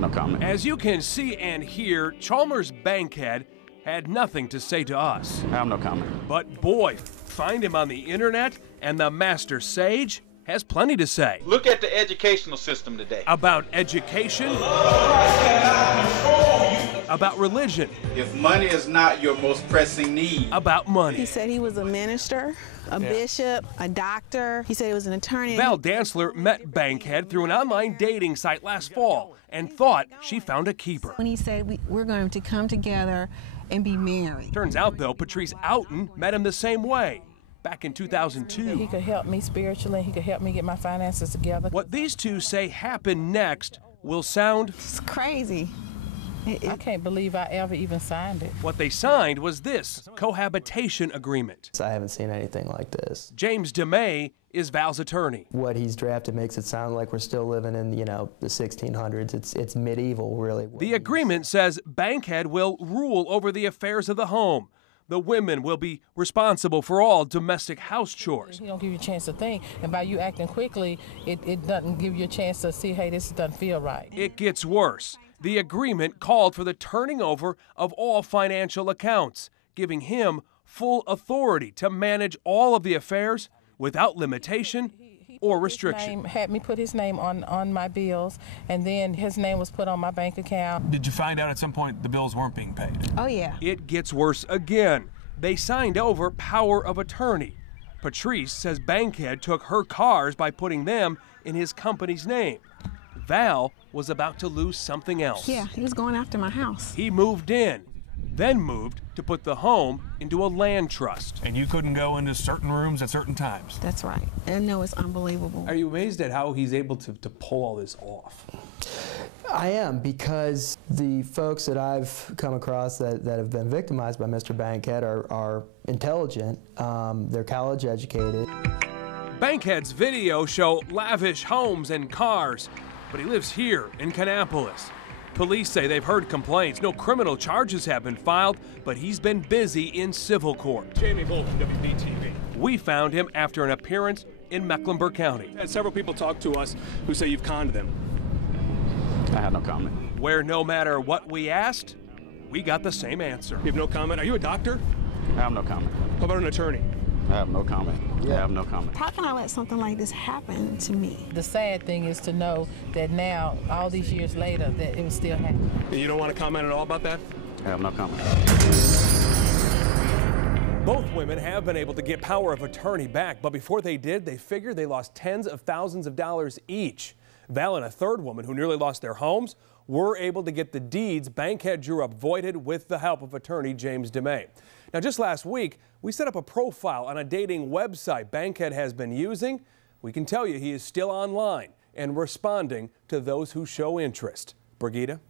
have no comment. As you can see and hear, Chalmers' bankhead had nothing to say to us. I have no comment. But boy, find him on the internet, and the master sage has plenty to say. Look at the educational system today. About education, about religion, if money is not your most pressing need. about money. He said he was a minister, a bishop, a doctor. He said he was an attorney. Val Dantzler met Bankhead through an online dating site last fall and thought she found a keeper. When he said we're going to come together and be married. Turns out, though, Patrice Oughton met him the same way, back in 2002. He could help me spiritually. He could help me get my finances together. What these two say happened next will sound It's crazy. I can't believe I ever even signed it. What they signed was this cohabitation agreement. I haven't seen anything like this. James DeMay is Val's attorney. What he's drafted makes it sound like we're still living in, the 1600s. It's medieval, really. The agreement says Bankhead will rule over the affairs of the home. The women will be responsible for all domestic house chores. He don't give you a chance to think, and by you acting quickly, it doesn't give you a chance to see, hey, this doesn't feel right. It gets worse. The agreement called for the turning over of all financial accounts, giving him full authority to manage all of the affairs without limitation or restriction. Had me put his name on my bills, and then his name was put on my bank account. Did you find out at some point the bills weren't being paid? Oh, yeah. It gets worse again. They signed over power of attorney. Patrice says Bankhead took her cars by putting them in his company's name. Val was about to lose something else. Yeah, he was going after my house. He moved in, then moved to put the home into a land trust. And you couldn't go into certain rooms at certain times? That's right. And no, it's unbelievable. Are you amazed at how he's able to pull all this off? I am, because the folks that I've come across that have been victimized by Mr. Bankhead are intelligent, they're college educated. Bankhead's videos show lavish homes and cars, but he lives here in Kannapolis. Police say they've heard complaints. No criminal charges have been filed, but he's been busy in civil court. Jamie Bull from WBTV. We found him after an appearance in Mecklenburg County, Had several people talk to us who say you've conned them. I have no comment. where no matter what we asked, we got the same answer. You have no comment? Are you a doctor? I have no comment. How about an attorney? I have no comment. I have no comment. How can I let something like this happen to me? The sad thing is to know that now, all these years later, that it was still happening. You don't want to comment at all about that? I have no comment. Both women have been able to get power of attorney back, but before they did, they figured they lost tens of thousands of dollars each. Val and a third woman who nearly lost their homes were able to get the deeds Bankhead drew up voided with the help of attorney James DeMay. Now, just last week, we set up a profile on a dating website Bankhead has been using. We can tell you he is still online and responding to those who show interest. Brigida?